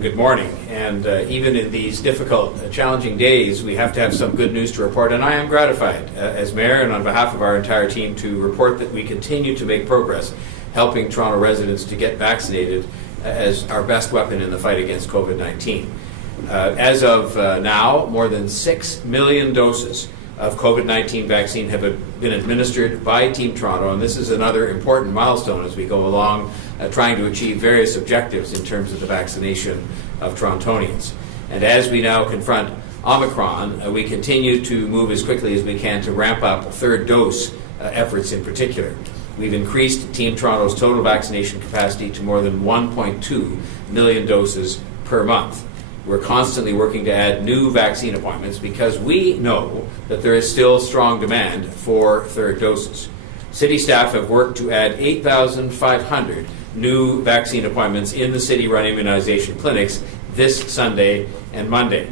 Good morning, and even in these difficult, challenging days, we have to have some good news to report, and I am gratified as Mayor and on behalf of our entire team to report that we continue to make progress helping Toronto residents to get vaccinated as our best weapon in the fight against COVID-19. As of now, more than 6 million doses of COVID-19 vaccine have been administered by Team Toronto, and this is another important milestone as we go along trying to achieve various objectives in terms of the vaccination of Torontonians. And as we now confront Omicron, we continue to move as quickly as we can to ramp up third dose efforts in particular. We've increased Team Toronto's total vaccination capacity to more than 1.2 million doses per month. We're constantly working to add new vaccine appointments because we know that there is still strong demand for third doses. City staff have worked to add 8,500 new vaccine appointments in the city-run immunization clinics this Sunday and Monday.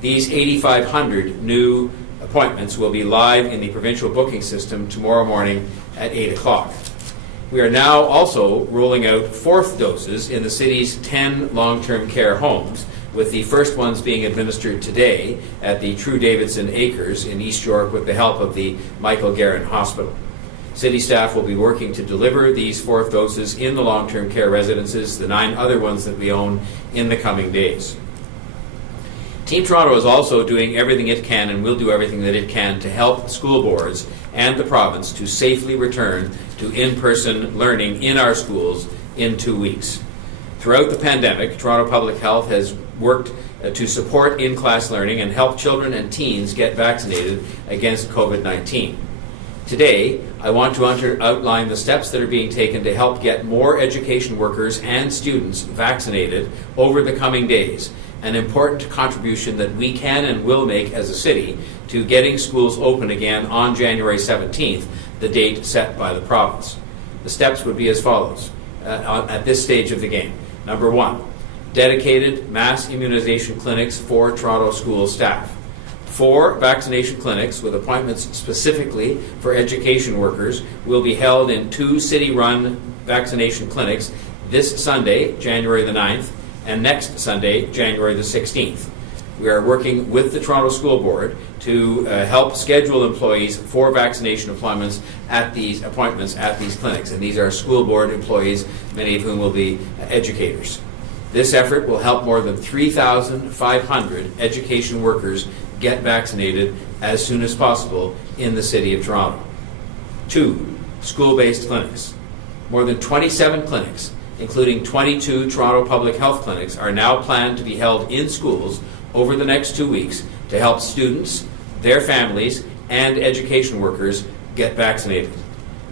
These 8,500 new appointments will be live in the provincial booking system tomorrow morning at 8 o'clock. We are now also rolling out fourth doses in the city's 10 long-term care homes, with the first ones being administered today at the True Davidson Acres in East York with the help of the Michael Garron Hospital. City staff will be working to deliver these fourth doses in the long-term care residences, the 9 other ones that we own, in the coming days. Team Toronto is also doing everything it can and will do everything that it can to help school boards and the province to safely return to in-person learning in our schools in 2 weeks. Throughout the pandemic, Toronto Public Health has worked to support in-class learning and help children and teens get vaccinated against COVID-19. Today, I want to outline the steps that are being taken to help get more education workers and students vaccinated over the coming days, an important contribution that we can and will make as a city to getting schools open again on January 17th, the date set by the province. The steps would be as follows at this stage of the game. Number 1, dedicated mass immunization clinics for Toronto school staff. 4 vaccination clinics with appointments specifically for education workers will be held in 2 city-run vaccination clinics this Sunday, January the 9th, and next Sunday, January the 16th. We are working with the Toronto School Board to help schedule employees for vaccination appointments at these clinics. And these are school board employees, many of whom will be educators. This effort will help more than 3,500 education workers get vaccinated as soon as possible in the City of Toronto. 2, school-based clinics. More than 27 clinics, including 22 Toronto Public Health clinics, are now planned to be held in schools over the next 2 weeks to help students, their families, and education workers get vaccinated.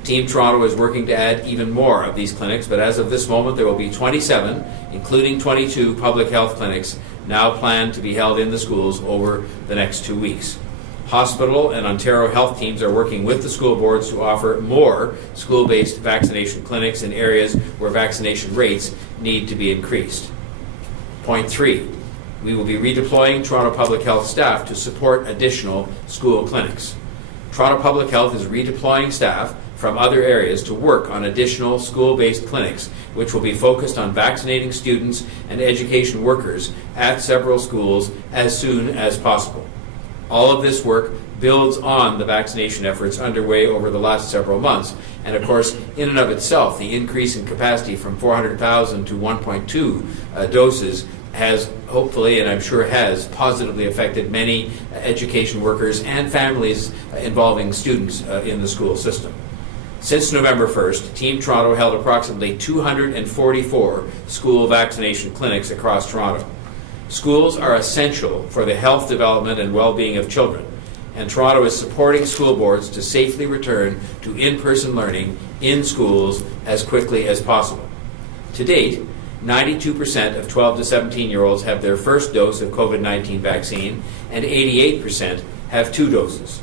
Team Toronto is working to add even more of these clinics, but as of this moment there will be 27, including 22 public health clinics, now planned to be held in the schools over the next 2 weeks. Hospital and Ontario health teams are working with the school boards to offer more school-based vaccination clinics in areas where vaccination rates need to be increased. Point 3, we will be redeploying Toronto Public Health staff to support additional school clinics. Toronto Public Health is redeploying staff from other areas to work on additional school-based clinics, which will be focused on vaccinating students and education workers at several schools as soon as possible. All of this work builds on the vaccination efforts underway over the last several months, and of course, in and of itself, the increase in capacity from 400,000 to 1.2 doses has hopefully, and I'm sure has, positively affected many education workers and families involving students in the school system. Since November 1st, Team Toronto held approximately 244 school vaccination clinics across Toronto. Schools are essential for the health, development, and well-being of children, and Toronto is supporting school boards to safely return to in-person learning in schools as quickly as possible. To date, 92% of 12 to 17-year-olds have their first dose of COVID-19 vaccine, and 88% have 2 doses.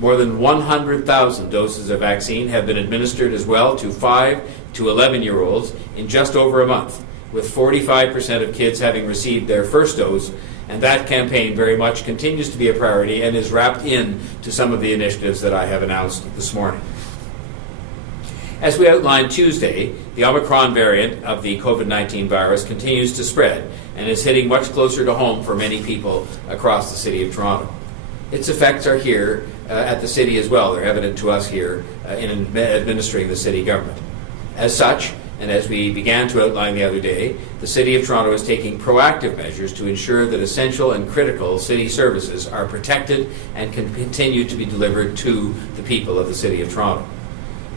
More than 100,000 doses of vaccine have been administered as well to 5 to 11-year-olds in just over a month, with 45% of kids having received their first dose, and that campaign very much continues to be a priority and is wrapped in to some of the initiatives that I have announced this morning. As we outlined Tuesday, the Omicron variant of the COVID-19 virus continues to spread, and is hitting much closer to home for many people across the City of Toronto. Its effects are here at the City as well. They're evident to us here in administering the City government. As such, and as we began to outline the other day, the City of Toronto is taking proactive measures to ensure that essential and critical City services are protected and can continue to be delivered to the people of the City of Toronto.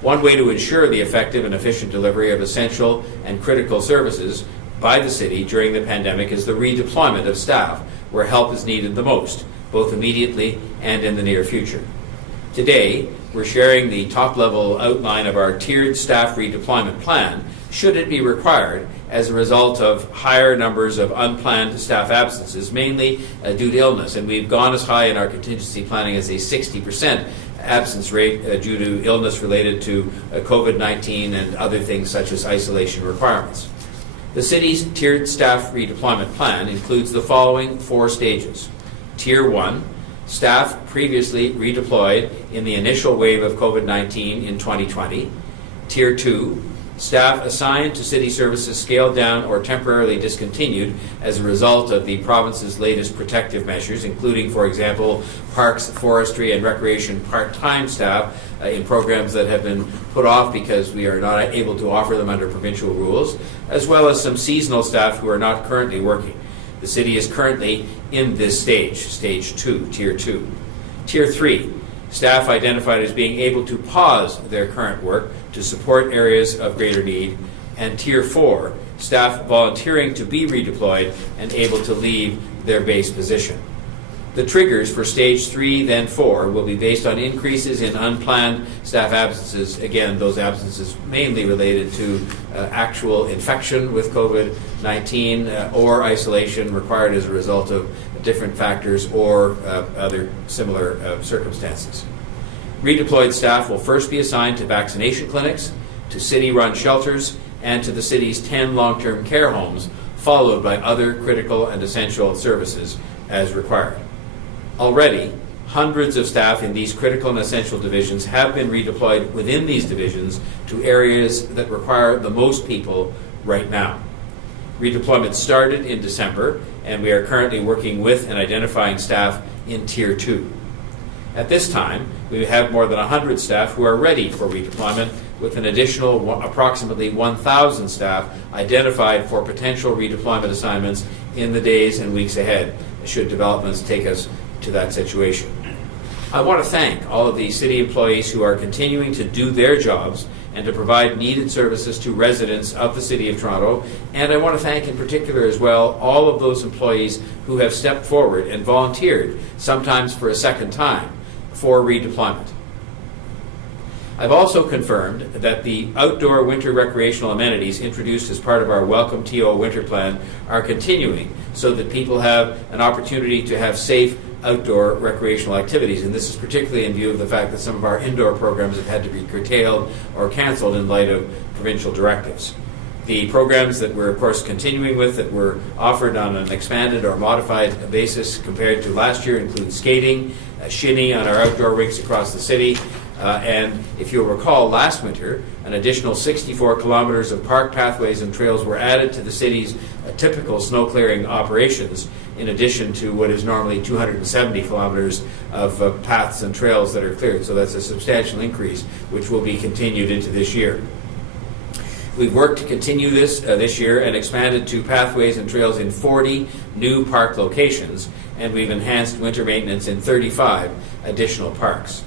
One way to ensure the effective and efficient delivery of essential and critical services by the City during the pandemic is the redeployment of staff where help is needed the most, both immediately and in the near future. Today, we're sharing the top-level outline of our tiered staff redeployment plan, should it be required, as a result of higher numbers of unplanned staff absences, mainly due to illness. And we've gone as high in our contingency planning as a 60% absence rate due to illness related to COVID-19 and other things such as isolation requirements. The City's tiered staff redeployment plan includes the following 4 stages. Tier 1, staff previously redeployed in the initial wave of COVID-19 in 2020. Tier 2, staff assigned to City services scaled down or temporarily discontinued as a result of the province's latest protective measures, including, for example, parks, forestry, and recreation part-time staff in programs that have been put off because we are not able to offer them under provincial rules, as well as some seasonal staff who are not currently working. The City is currently in this stage, Stage 2, Tier 2. Tier 3, staff identified as being able to pause their current work to support areas of greater need. And Tier 4, staff volunteering to be redeployed and able to leave their base position. The triggers for Stage 3, then 4, will be based on increases in unplanned staff absences. Again, those absences mainly related to actual infection with COVID-19 or isolation required as a result of different factors or other similar circumstances. Redeployed staff will first be assigned to vaccination clinics, to City-run shelters, and to the City's 10 long-term care homes, followed by other critical and essential services as required. Already, hundreds of staff in these critical and essential divisions have been redeployed within these divisions to areas that require the most people right now. Redeployment started in December, and we are currently working with and identifying staff in Tier 2. At this time, we have more than 100 staff who are ready for redeployment, with an additional approximately 1,000 staff identified for potential redeployment assignments in the days and weeks ahead, should developments take us to that situation. I want to thank all of the City employees who are continuing to do their jobs and to provide needed services to residents of the City of Toronto. And I want to thank in particular as well all of those employees who have stepped forward and volunteered, sometimes for a second time, for redeployment. I've also confirmed that the outdoor winter recreational amenities introduced as part of our Welcome TO Winter Plan are continuing so that people have an opportunity to have safe outdoor recreational activities. And this is particularly in view of the fact that some of our indoor programs have had to be curtailed or canceled in light of provincial directives. The programs that we're, of course, continuing with that were offered on an expanded or modified basis compared to last year include skating, shinny on our outdoor rinks across the city, and if you'll recall, last winter, an additional 64 kilometers of park pathways and trails were added to the city's typical snow clearing operations, in addition to what is normally 270 kilometers of paths and trails that are cleared. So that's a substantial increase, which will be continued into this year. We've worked to continue this year and expanded to pathways and trails in 40 new park locations, and we've enhanced winter maintenance in 35 additional parks.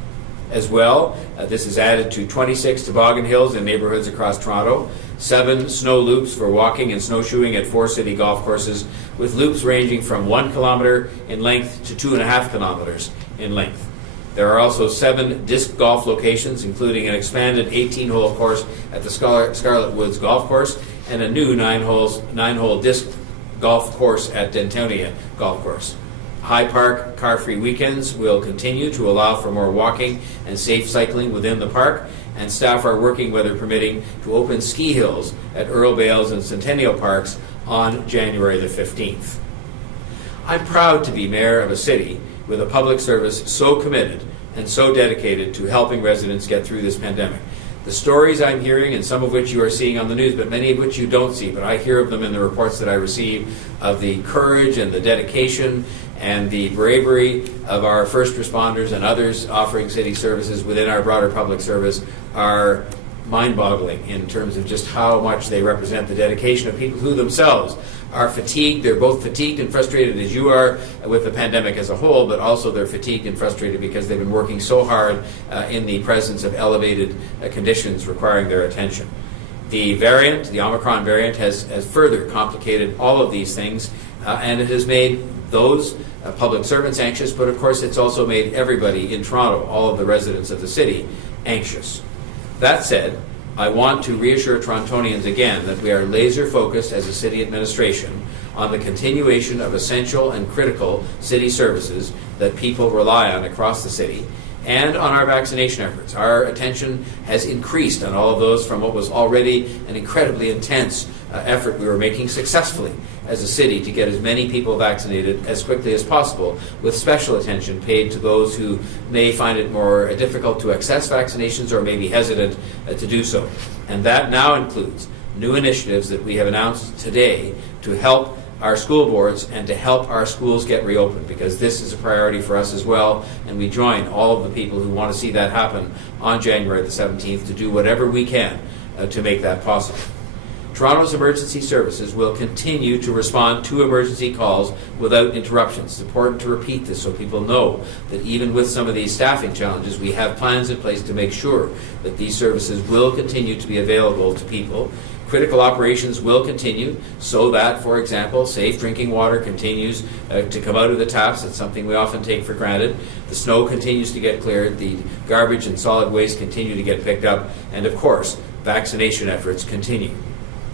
As well, this is added to 26 toboggan hills in neighborhoods across Toronto, 7 snow loops for walking and snowshoeing at 4 city golf courses, with loops ranging from 1 kilometer in length to 2.5 kilometers in length. There are also 7 disc golf locations, including an expanded 18-hole course at the Scarlet Woods Golf Course and a new 9-hole disc golf course at Dentonia Golf Course. High Park car-free weekends will continue to allow for more walking and safe cycling within the park, and staff are working, weather permitting, to open ski hills at Earl Bales and Centennial Parks on January the 15th. I'm proud to be mayor of a city with a public service so committed and so dedicated to helping residents get through this pandemic. The stories I'm hearing, and some of which you are seeing on the news, but many of which you don't see, but I hear of them in the reports that I receive, of the courage and the dedication and the bravery of our first responders and others offering city services within our broader public service, are mind-boggling in terms of just how much they represent the dedication of people who themselves are fatigued. They're both fatigued and frustrated as you are with the pandemic as a whole, but also they're fatigued and frustrated because they've been working so hard in the presence of elevated conditions requiring their attention. The variant, the Omicron variant, has further complicated all of these things, and it has made those public servants anxious, but of course it's also made everybody in Toronto, all of the residents of the city, anxious. That said, I want to reassure Torontonians again that we are laser focused as a city administration on the continuation of essential and critical city services that people rely on across the city, and on our vaccination efforts. Our attention has increased on all of those from what was already an incredibly intense effort we were making successfully as a city to get as many people vaccinated as quickly as possible, with special attention paid to those who may find it more difficult to access vaccinations or may be hesitant to do so. And that now includes new initiatives that we have announced today to help our school boards and to help our schools get reopened, because this is a priority for us as well, and we join all of the people who want to see that happen on January the 17th to do whatever we can to make that possible. Toronto's emergency services will continue to respond to emergency calls without interruptions. It's important to repeat this so people know that even with some of these staffing challenges, we have plans in place to make sure that these services will continue to be available to people. Critical operations will continue so that, for example, safe drinking water continues to come out of the taps. It's something we often take for granted. The snow continues to get cleared. The garbage and solid waste continue to get picked up. And of course, vaccination efforts continue.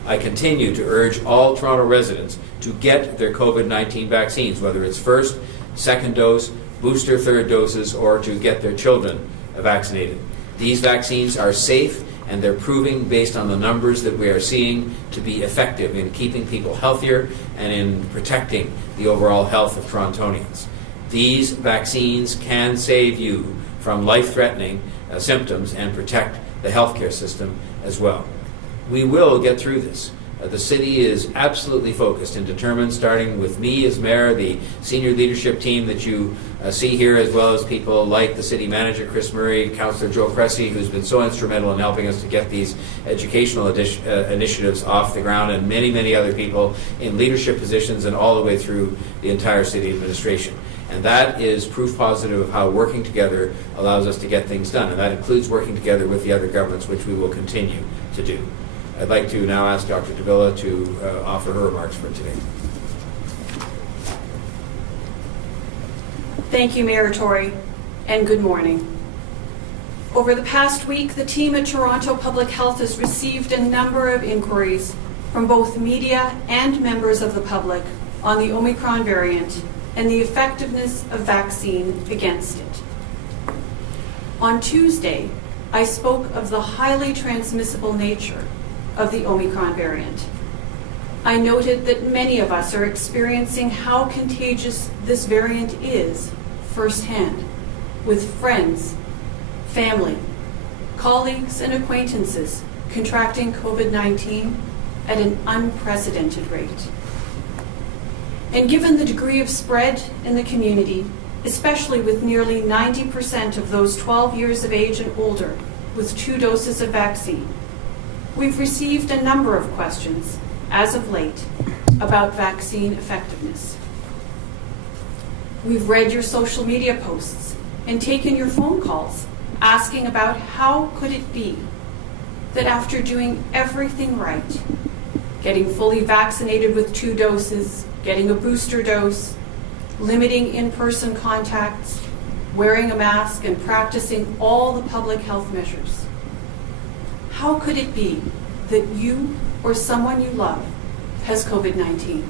I continue to urge all Toronto residents to get their COVID-19 vaccines, whether it's first, second dose, booster third doses, or to get their children vaccinated. These vaccines are safe, and they're proving, based on the numbers that we are seeing, to be effective in keeping people healthier and in protecting the overall health of Torontonians. These vaccines can save you from life-threatening symptoms and protect the healthcare system as well. We will get through this. The city is absolutely focused and determined, starting with me as mayor, the senior leadership team that you see here, as well as people like the city manager, Chris Murray, Councillor Joe Cressy, who's been so instrumental in helping us to get these educational initiatives off the ground, and many, many other people in leadership positions and all the way through the entire city administration. And that is proof positive of how working together allows us to get things done. And that includes working together with the other governments, which we will continue to do. I'd like to now ask Dr. Davila to offer her remarks for today. Thank you, Mayor Tory, and good morning. Over the past week, the team at Toronto Public Health has received a number of inquiries from both media and members of the public on the Omicron variant and the effectiveness of vaccine against it. On Tuesday, I spoke of the highly transmissible nature of the Omicron variant. I noted that many of us are experiencing how contagious this variant is firsthand, with friends, family, colleagues, and acquaintances contracting COVID-19 at an unprecedented rate. And given the degree of spread in the community, especially with nearly 90% of those 12 years of age and older with 2 doses of vaccine, we've received a number of questions, as of late, about vaccine effectiveness. We've read your social media posts and taken your phone calls asking about how could it be that after doing everything right, getting fully vaccinated with 2 doses, getting a booster dose, limiting in-person contacts, wearing a mask, and practicing all the public health measures, how could it be that you or someone you love has COVID-19?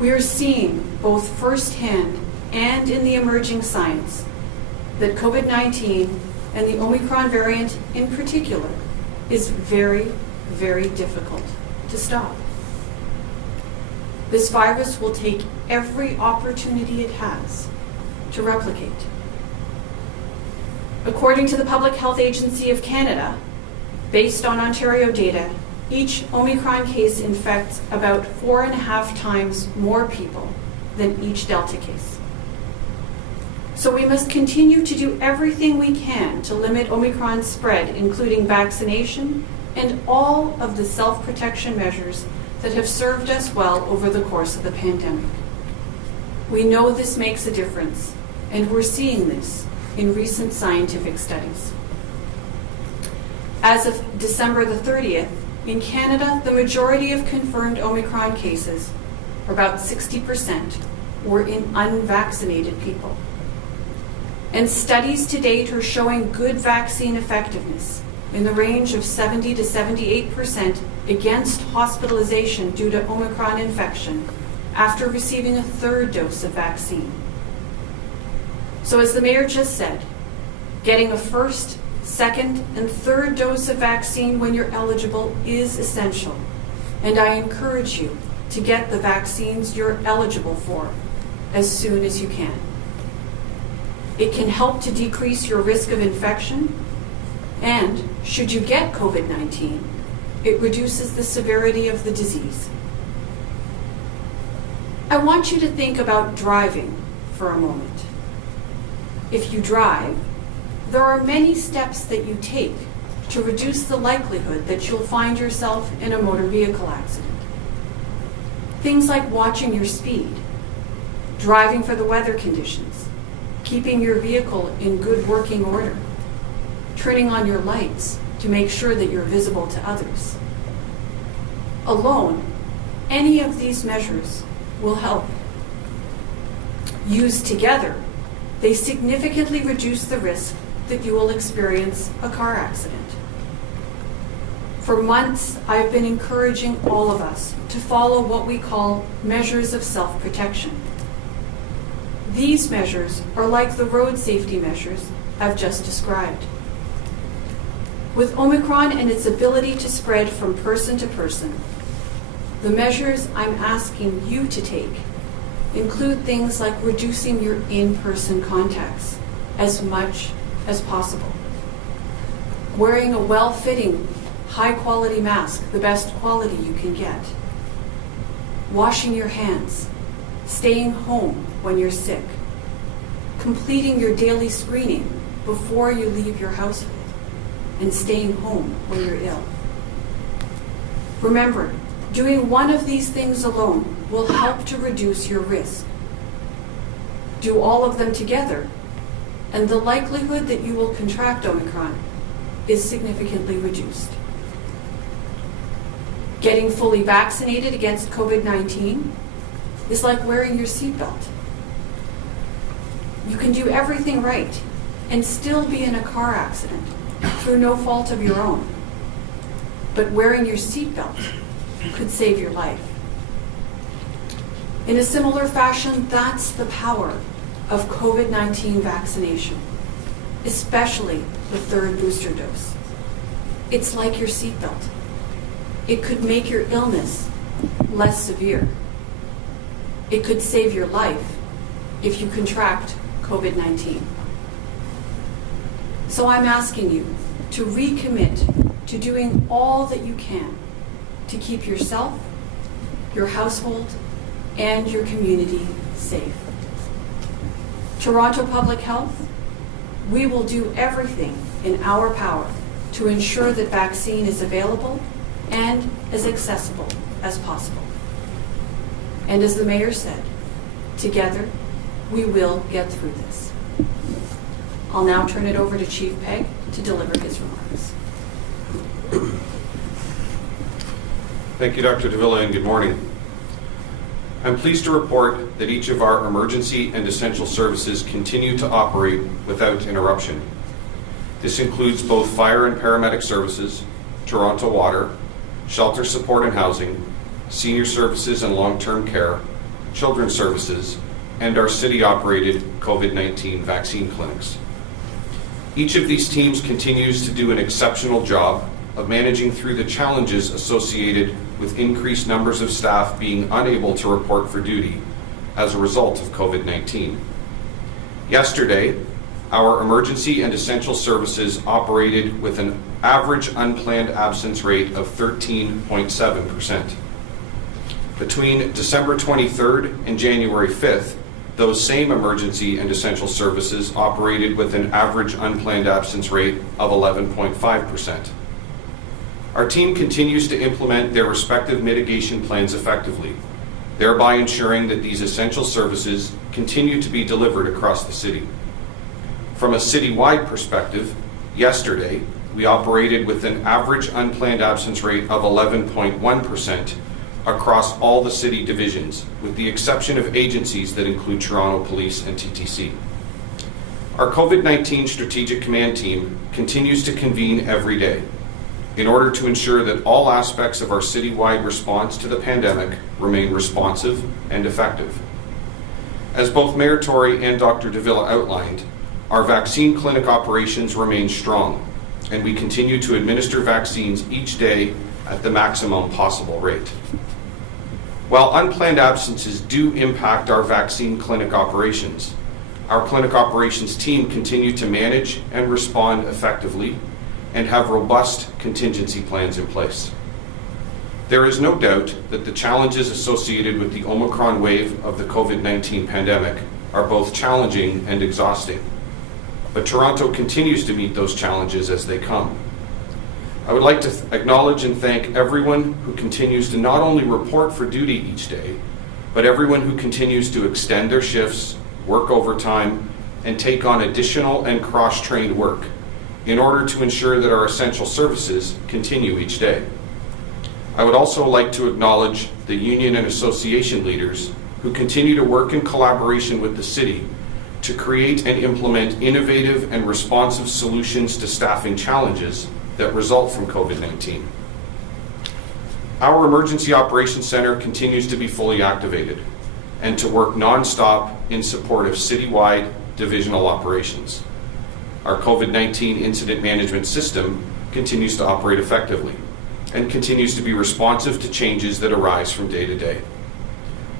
We are seeing both firsthand and in the emerging science that COVID-19 and the Omicron variant in particular is very, very difficult to stop. This virus will take every opportunity it has to replicate. According to the Public Health Agency of Canada, based on Ontario data, each Omicron case infects about 4.5 times more people than each Delta case. So we must continue to do everything we can to limit Omicron's spread, including vaccination and all of the self-protection measures that have served us well over the course of the pandemic. We know this makes a difference, and we're seeing this in recent scientific studies. As of December the 30th, in Canada, the majority of confirmed Omicron cases, or about 60%, were in unvaccinated people. And studies to date are showing good vaccine effectiveness in the range of 70 to 78% against hospitalization due to Omicron infection after receiving a third dose of vaccine. So as the Mayor just said, getting a first, second, and third dose of vaccine when you're eligible is essential. And I encourage you to get the vaccines you're eligible for as soon as you can. It can help to decrease your risk of infection, and should you get COVID-19, it reduces the severity of the disease. I want you to think about driving for a moment. If you drive, there are many steps that you take to reduce the likelihood that you'll find yourself in a motor vehicle accident. Things like watching your speed, driving for the weather conditions, keeping your vehicle in good working order, turning on your lights to make sure that you're visible to others. Alone, any of these measures will help. Used together, they significantly reduce the risk that you will experience a car accident. For months, I've been encouraging all of us to follow what we call measures of self-protection. These measures are like the road safety measures I've just described. With Omicron and its ability to spread from person to person, the measures I'm asking you to take include things like reducing your in-person contacts as much as possible, wearing a well-fitting, high-quality mask, the best quality you can get, washing your hands, staying home when you're sick, completing your daily screening before you leave your household, and staying home when you're ill. Remember, doing one of these things alone will help to reduce your risk. Do all of them together, and the likelihood that you will contract Omicron is significantly reduced. Getting fully vaccinated against COVID-19 is like wearing your seatbelt. You can do everything right and still be in a car accident through no fault of your own. But wearing your seatbelt could save your life. In a similar fashion, that's the power of COVID-19 vaccination, especially the third booster dose. It's like your seatbelt. It could make your illness less severe. It could save your life if you contract COVID-19. So I'm asking you to recommit to doing all that you can to keep yourself, your household, and your community safe. Toronto Public Health, we will do everything in our power to ensure that vaccine is available and as accessible as possible. And as the Mayor said, together we will get through this. I'll now turn it over to Chief Pegg to deliver his remarks. Thank you, Dr. Davila, and good morning. I'm pleased to report that each of our emergency and essential services continue to operate without interruption. This includes both fire and paramedic services, Toronto Water, shelter support and housing, senior services and long-term care, children's services, and our city-operated COVID-19 vaccine clinics. Each of these teams continues to do an exceptional job of managing through the challenges associated with increased numbers of staff being unable to report for duty as a result of COVID-19. Yesterday, our emergency and essential services operated with an average unplanned absence rate of 13.7%. Between December 23rd and January 5th, those same emergency and essential services operated with an average unplanned absence rate of 11.5%. Our team continues to implement their respective mitigation plans effectively, thereby ensuring that these essential services continue to be delivered across the city. From a citywide perspective, yesterday we operated with an average unplanned absence rate of 11.1% across all the city divisions, with the exception of agencies that include Toronto Police and TTC. Our COVID-19 Strategic Command Team continues to convene every day in order to ensure that all aspects of our citywide response to the pandemic remain responsive and effective. As both Mayor Tory and Dr. Davila outlined, our vaccine clinic operations remain strong, and we continue to administer vaccines each day at the maximum possible rate. While unplanned absences do impact our vaccine clinic operations, our clinic operations team continue to manage and respond effectively and have robust contingency plans in place. There is no doubt that the challenges associated with the Omicron wave of the COVID-19 pandemic are both challenging and exhausting, but Toronto continues to meet those challenges as they come. I would like to acknowledge and thank everyone who continues to not only report for duty each day, but everyone who continues to extend their shifts, work overtime, and take on additional and cross-trained work in order to ensure that our essential services continue each day. I would also like to acknowledge the union and association leaders who continue to work in collaboration with the city to create and implement innovative and responsive solutions to staffing challenges that result from COVID-19. Our Emergency Operations Center continues to be fully activated and to work non-stop in support of citywide divisional operations. Our COVID-19 incident management system continues to operate effectively and continues to be responsive to changes that arise from day to day.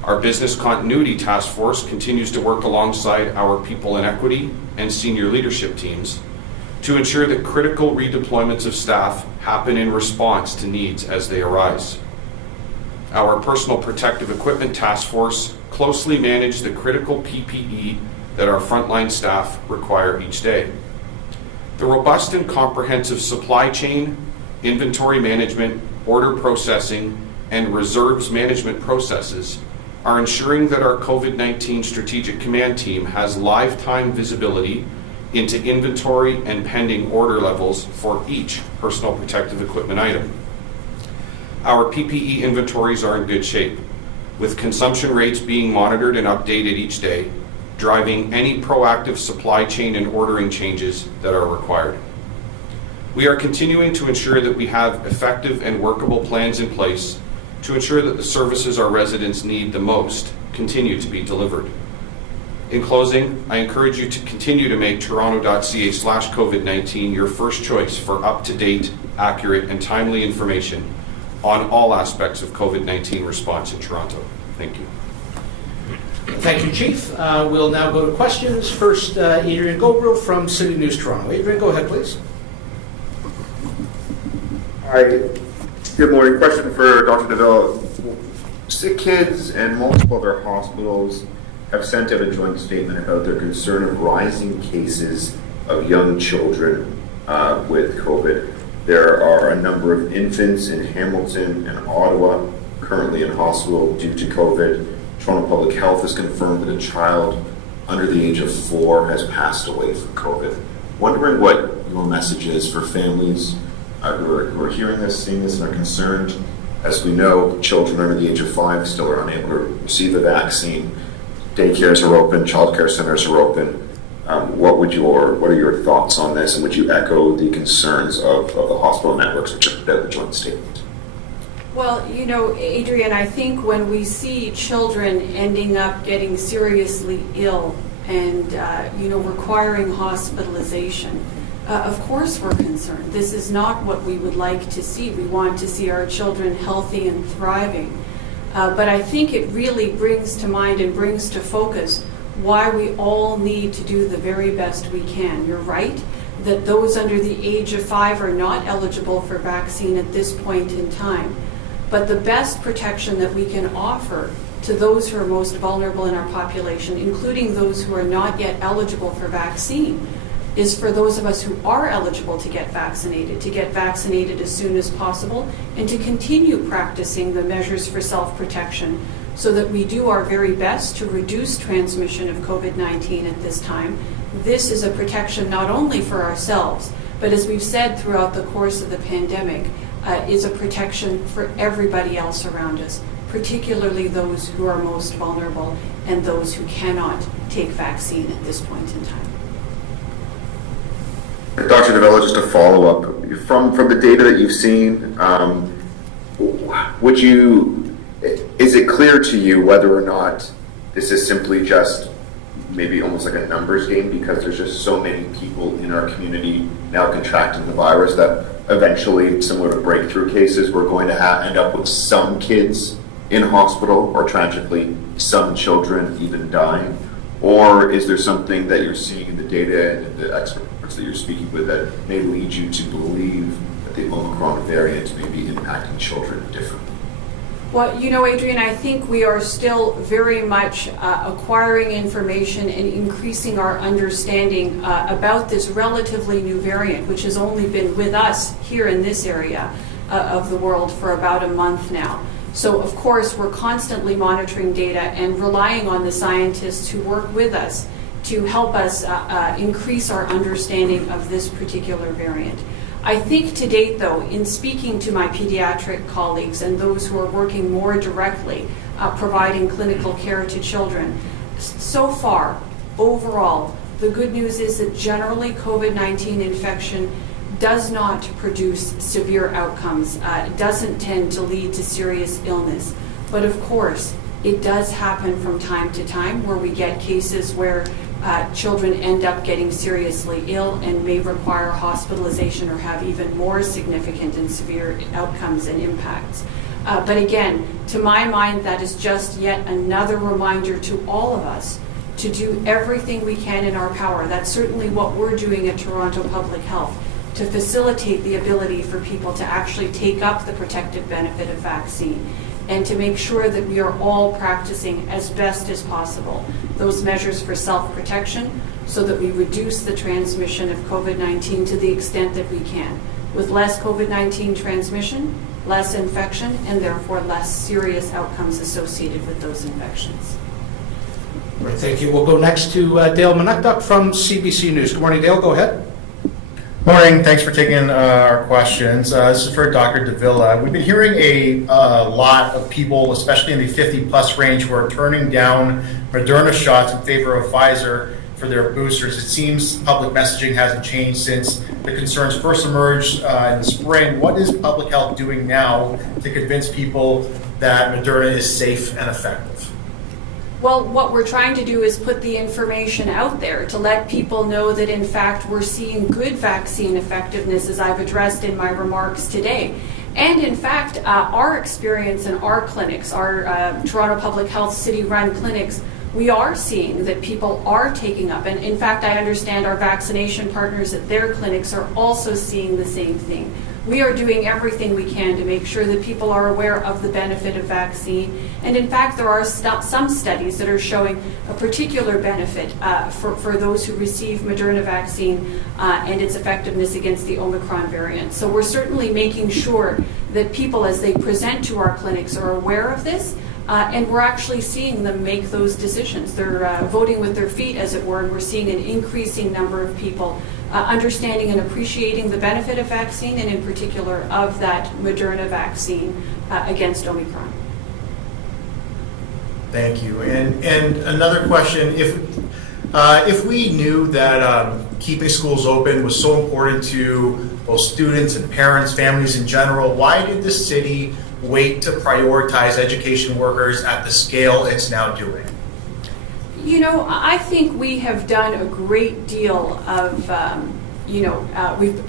Our Business Continuity Task Force continues to work alongside our People and Equity and senior leadership teams to ensure that critical redeployments of staff happen in response to needs as they arise. Our Personal Protective Equipment Task Force closely manage the critical PPE that our frontline staff require each day. The robust and comprehensive supply chain, inventory management, order processing, and reserves management processes are ensuring that our COVID-19 Strategic Command Team has live-time visibility into inventory and pending order levels for each personal protective equipment item. Our PPE inventories are in good shape, with consumption rates being monitored and updated each day, driving any proactive supply chain and ordering changes that are required. We are continuing to ensure that we have effective and workable plans in place to ensure that the services our residents need the most continue to be delivered. In closing, I encourage you to continue to make toronto.ca/COVID-19 your first choice for up-to-date, accurate, and timely information on all aspects of COVID-19 response in Toronto. Thank you. Thank you, Chief. We'll now go to questions. First, Adrian Gobriel from City News Toronto. Adrian, go ahead, please. Hi. Good morning. Question for Dr. Davila. Sick Kids and multiple other hospitals have sent out a joint statement about their concern of rising cases of young children with COVID. There are a number of infants in Hamilton and Ottawa currently in hospital due to COVID. Toronto Public Health has confirmed that a child under the age of 4 has passed away from COVID. Wondering what your message is for families who are hearing this, seeing this, and are concerned. As we know, children under the age of 5 still are unable to receive the vaccine. Daycares are open, childcare centers are open. What are your thoughts on this, and would you echo the concerns of the hospital networks which have put out the joint statement? Well, you know, Adrian, I think when we see children ending up getting seriously ill and, requiring hospitalization, of course we're concerned. This is not what we would like to see. We want to see our children healthy and thriving. But I think it really brings to mind and brings to focus why we all need to do the very best we can. You're right that those under the age of 5 are not eligible for vaccine at this point in time. But the best protection that we can offer to those who are most vulnerable in our population, including those who are not yet eligible for vaccine, is for those of us who are eligible to get vaccinated as soon as possible, and to continue practicing the measures for self-protection so that we do our very best to reduce transmission of COVID-19 at this time. This is a protection not only for ourselves, but as we've said throughout the course of the pandemic, is a protection for everybody else around us, particularly those who are most vulnerable and those who cannot take vaccine at this point in time. Dr. Davila, just a follow-up. From the data that you've seen, is it clear to you whether or not this is simply just maybe almost like a numbers game, because there's just so many people in our community now contracting the virus that eventually, similar to breakthrough cases, we're going to end up with some kids in hospital, or tragically some children even dying? Or is there something that you're seeing in the data and the experts that you're speaking with that may lead you to believe that the Omicron variant may be impacting children differently? Well, Adrian, I think we are still very much acquiring information and increasing our understanding about this relatively new variant, which has only been with us here in this area of the world for about a month now. So, of course, we're constantly monitoring data and relying on the scientists who work with us to help us increase our understanding of this particular variant. I think to date, though, in speaking to my pediatric colleagues and those who are working more directly providing clinical care to children, so far, overall, the good news is that generally COVID-19 infection does not produce severe outcomes. It doesn't tend to lead to serious illness. But of course, it does happen from time to time where we get cases where children end up getting seriously ill and may require hospitalization or have even more significant and severe outcomes and impacts. But again, to my mind, that is just yet another reminder to all of us to do everything we can in our power. That's certainly what we're doing at Toronto Public Health, to facilitate the ability for people to actually take up the protective benefit of vaccine, and to make sure that we are all practicing as best as possible those measures for self-protection so that we reduce the transmission of COVID-19 to the extent that we can. With less COVID-19 transmission, less infection, and therefore less serious outcomes associated with those infections. All right, thank you. We'll go next to Dale Manukduk from CBC News. Good morning, Dale. Go ahead. Morning. Thanks for taking our questions. This is for Dr. Davila. We've been hearing a lot of people, especially in the 50-plus range, who are turning down Moderna shots in favor of Pfizer for their boosters. It seems public messaging hasn't changed since the concerns first emerged in the spring. What is public health doing now to convince people that Moderna is safe and effective? Well, what we're trying to do is put the information out there to let people know that, in fact, we're seeing good vaccine effectiveness, as I've addressed in my remarks today. And, in fact, our experience in our clinics, our Toronto Public Health city-run clinics, we are seeing that people are taking up. And, in fact, I understand our vaccination partners at their clinics are also seeing the same thing. We are doing everything we can to make sure that people are aware of the benefit of vaccine. And in fact, there are some studies that are showing a particular benefit for those who receive Moderna vaccine and its effectiveness against the Omicron variant. So we're certainly making sure that people, as they present to our clinics, are aware of this. And we're actually seeing them make those decisions. They're voting with their feet, as it were, and we're seeing an increasing number of people understanding and appreciating the benefit of vaccine, and in particular of that Moderna vaccine against Omicron. Thank you. And another question, if we knew that keeping schools open was so important to both students and parents, families in general, why did the city wait to prioritize education workers at the scale it's now doing? You know, I think we have done a great deal of, we've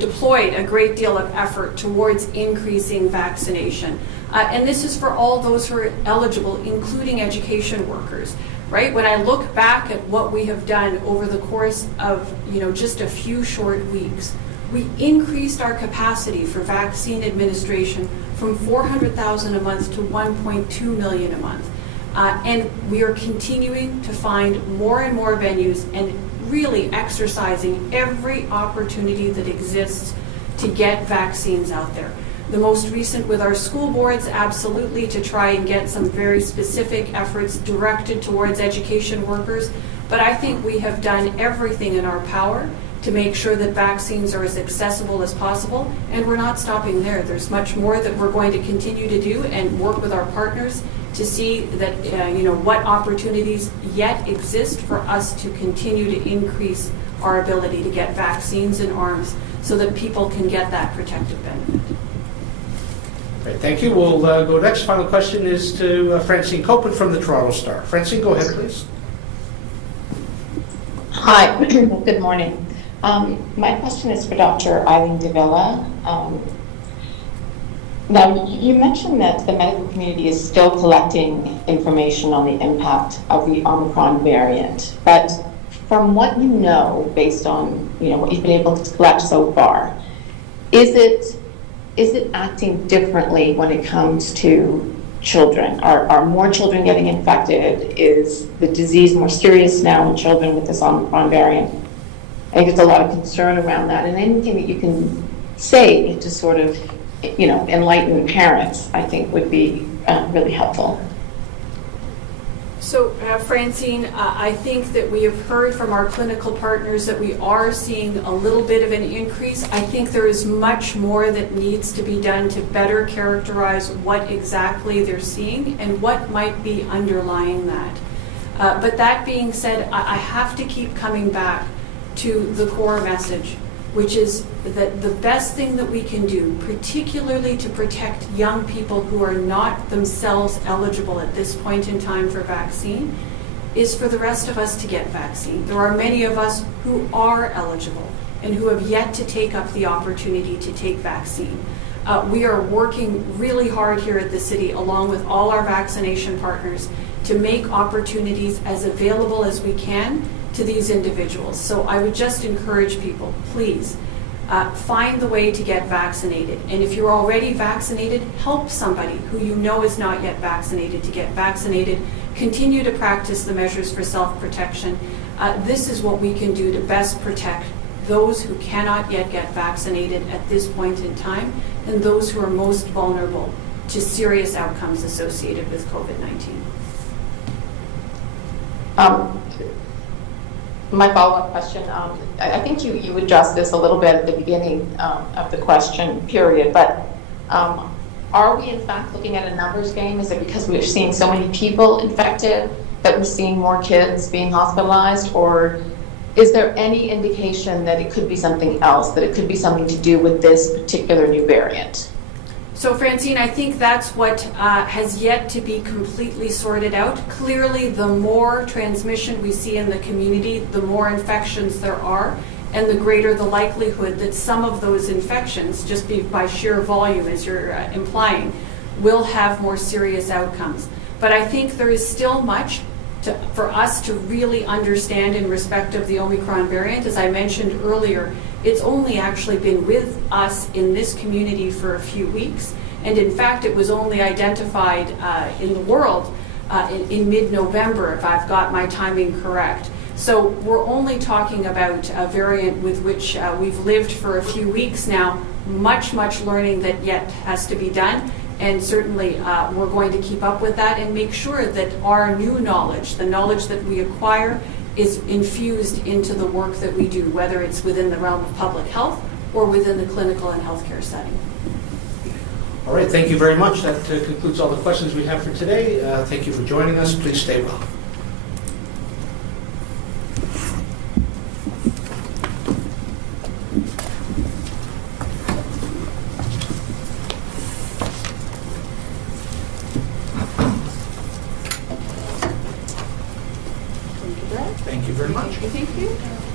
deployed a great deal of effort towards increasing vaccination. And this is for all those who are eligible, including education workers, right? When I look back at what we have done over the course of, just a few short weeks, we increased our capacity for vaccine administration from 400,000 a month to 1.2 million a month. And we are continuing to find more and more venues and really exercising every opportunity that exists to get vaccines out there. The most recent with our school boards, absolutely, to try and get some very specific efforts directed towards education workers. But I think we have done everything in our power to make sure that vaccines are as accessible as possible. And we're not stopping there. There's much more that we're going to continue to do and work with our partners to see that, what opportunities yet exist for us to continue to increase our ability to get vaccines in arms so that people can get that protective benefit. Great, thank you. We'll go next. Final question is to Francine Copeland from the Toronto Star. Francine, go ahead, please. Hi, good morning. My question is for Dr. Eileen Davila. Now, you mentioned that the medical community is still collecting information on the impact of the Omicron variant, but from what you know, based on what you've been able to collect so far, is it acting differently when it comes to children? Are more children getting infected? Is the disease more serious now in children with this Omicron variant? I think there's a lot of concern around that, and anything that you can say to sort of enlighten parents, I think would be really helpful. So, Francine, I think that we have heard from our clinical partners that we are seeing a little bit of an increase. I think there is much more that needs to be done to better characterize what exactly they're seeing and what might be underlying that. But that being said, I have to keep coming back to the core message, which is that the best thing that we can do, particularly to protect young people who are not themselves eligible at this point in time for vaccine, is for the rest of us to get vaccine. There are many of us who are eligible and who have yet to take up the opportunity to take vaccine. We are working really hard here at the city, along with all our vaccination partners, to make opportunities as available as we can to these individuals. So I would just encourage people, please, find the way to get vaccinated. And if you're already vaccinated, help somebody who you know is not yet vaccinated to get vaccinated. Continue to practice the measures for self-protection. This is what we can do to best protect those who cannot yet get vaccinated at this point in time, and those who are most vulnerable to serious outcomes associated with COVID-19. My follow-up question, I think you addressed this a little bit at the beginning of the question period, but are we in fact looking at a numbers game? Is it because we're seeing so many people infected that we're seeing more kids being hospitalized, or is there any indication that it could be something else, that it could be something to do with this particular new variant? So, Francine, I think that's what has yet to be completely sorted out. Clearly, the more transmission we see in the community, the more infections there are, and the greater the likelihood that some of those infections, just by sheer volume, as you're implying, will have more serious outcomes. But I think there is still much for us to really understand in respect of the Omicron variant. As I mentioned earlier, it's only actually been with us in this community for a few weeks. And in fact, it was only identified in the world in mid-November, if I've got my timing correct. So we're only talking about a variant with which we've lived for a few weeks now. Much learning that yet has to be done. And certainly we're going to keep up with that and make sure that our new knowledge, the knowledge that we acquire, is infused into the work that we do, whether it's within the realm of public health or within the clinical and healthcare setting. All right, thank you very much. That concludes all the questions we have for today. Thank you for joining us. Please stay well. Thank you very much. Thank you.